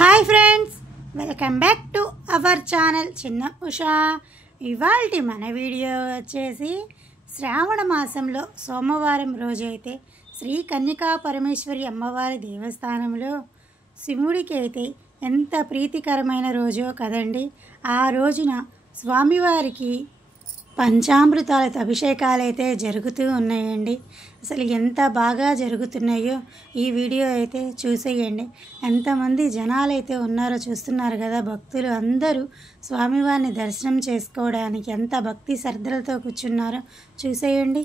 Hi friends, welcome back to our channel చిన్న ఉషా. ఇవాల్టి మన వీడియో వచ్చేసి శ్రావణ మాసంలో సోమవారం రోజు అయితే శ్రీ కన్యకా పరమేశ్వరి అమ్మవారి దేవస్థానంలో శివుడికి అయితే ఎంత ప్రీతికరమైన రోజో కదండి. ఆ రోజున స్వామివారికి పంచామృతాలతో అభిషేకాలు అయితే జరుగుతూ ఉన్నాయండి. అసలు ఎంత బాగా జరుగుతున్నాయో ఈ వీడియో అయితే చూసేయండి. ఎంతమంది జనాలు అయితే ఉన్నారో చూస్తున్నారు కదా. భక్తులు అందరూ స్వామివారిని దర్శనం చేసుకోవడానికి ఎంత భక్తి శ్రద్ధలతో కూర్చున్నారో చూసేయండి.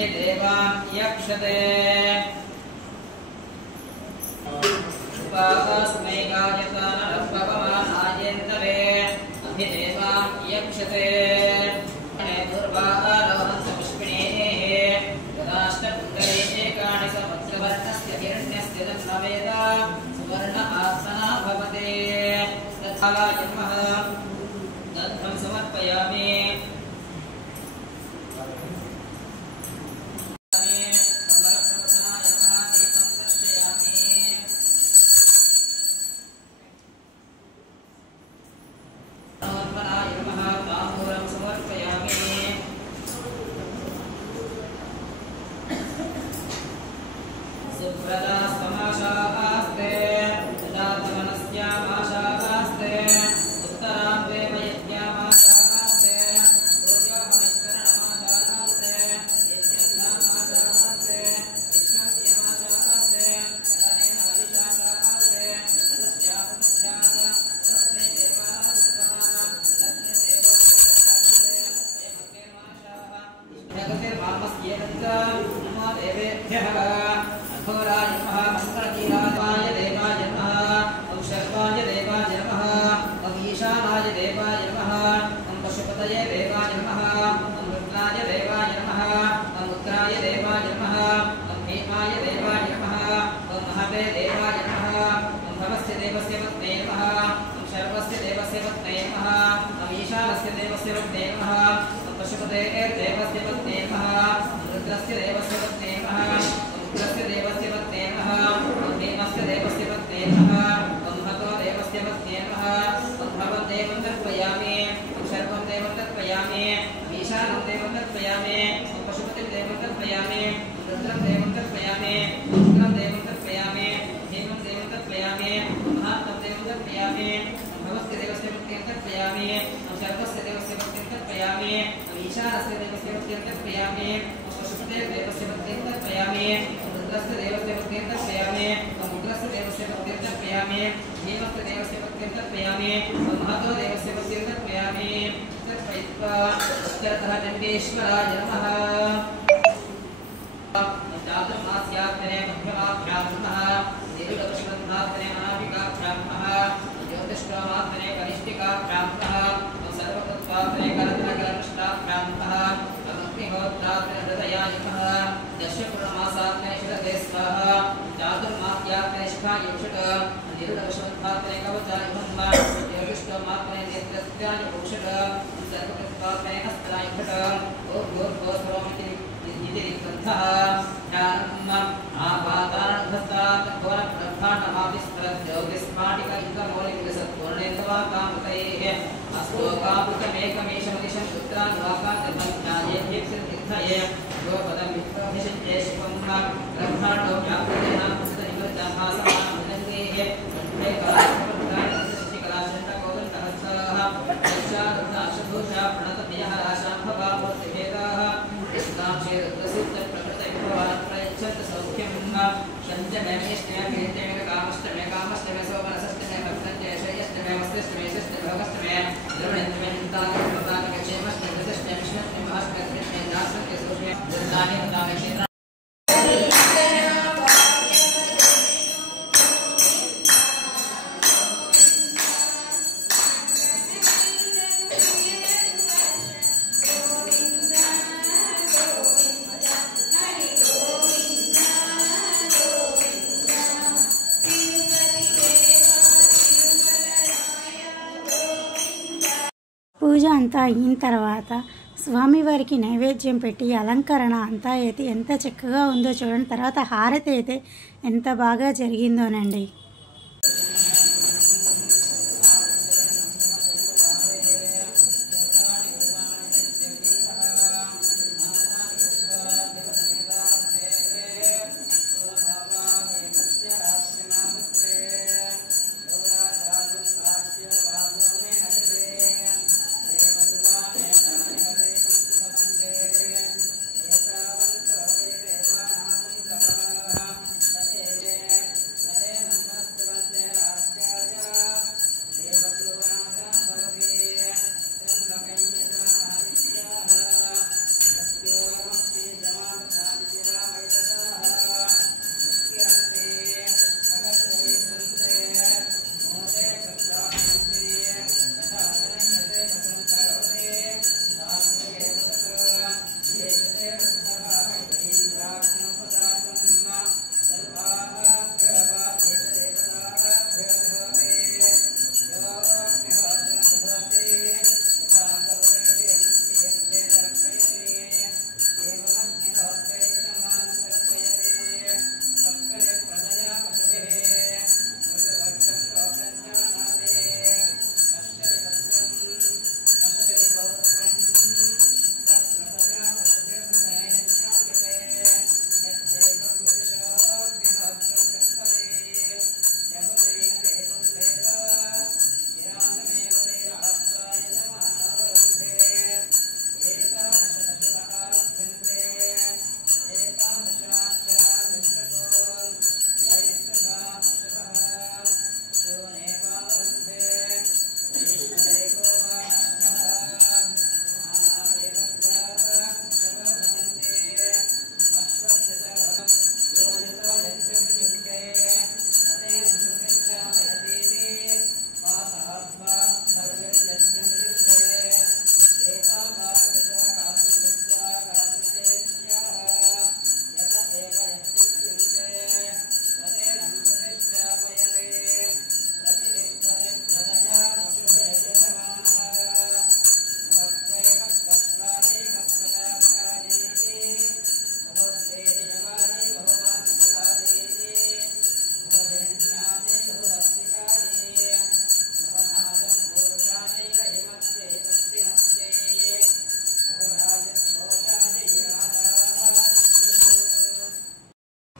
यक्षते उपास्मै गायतानरपवमानायन्तवे अभिदेवां यक्षते दुर्वारोहन्त पुष्पिणेः गदाष्टपुण्डरे एकानि समुद्रवर्णस्य हिरण्यस्य तन्नवेद सुवर्ण आसना भवते तथा यमः गन्धं समर्पयामि పూజ అంతా అయిన తర్వాత స్వామివారికి నైవేద్యం పెట్టి అలంకరణ అంతా అయితే ఎంత చక్కగా ఉందో చూడండి. తర్వాత హారతి అయితే ఎంత బాగా జరిగిందోనండి.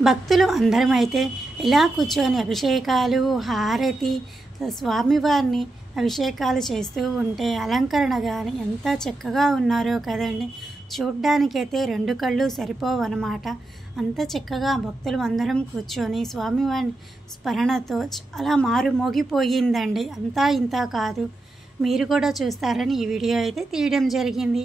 భక్తులు అందరం అయితే ఇలా కూర్చొని అభిషేకాలు హారతి స్వామివారిని అభిషేకాలు చేస్తూ ఉంటే అలంకరణ కానీ ఎంత చక్కగా ఉన్నారో కదండి. చూడ్డానికైతే రెండు కళ్ళు సరిపోవన్నమాట. అంత చక్కగా భక్తులు అందరం కూర్చొని స్వామివారి స్మరణతో చాలా మారు మోగిపోయిందండి. అంతా ఇంత కాదు. మీరు కూడా చూస్తారని ఈ వీడియో అయితే తీయడం జరిగింది.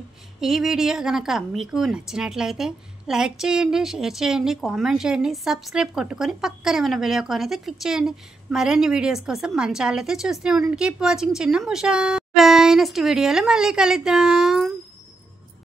ఈ వీడియో కనుక మీకు నచ్చినట్లయితే లైక్ చేయండి, షేర్ చేయండి, కామెంట్ చేయండి, సబ్స్క్రైబ్ కొట్టుకొని పక్కనే ఉన్న బెల్ ఐకాన్ అయితే క్లిక్ చేయండి. మరిన్ని వీడియోస్ కోసం మన ఛానల్ అయితే చూస్తూనే ఉండండి. కీప్ వాచింగ్ చిన్న ఉషా. బై. నెక్స్ట్ వీడియోలో మళ్ళీ కలుద్దాం.